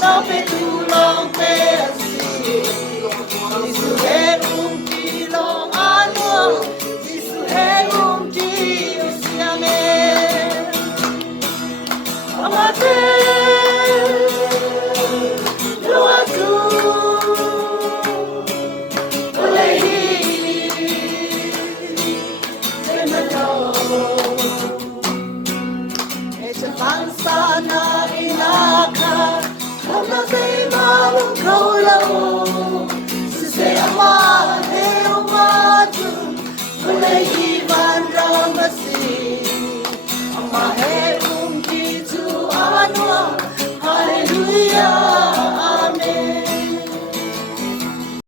no pe tu long pe asi Isu he ti long ano Isu he ti usiame Amate Loa tu Olehi Emano Echa na inaka Kama say malum kaulau Sise ama he umatu Olehi man ramasi Ama he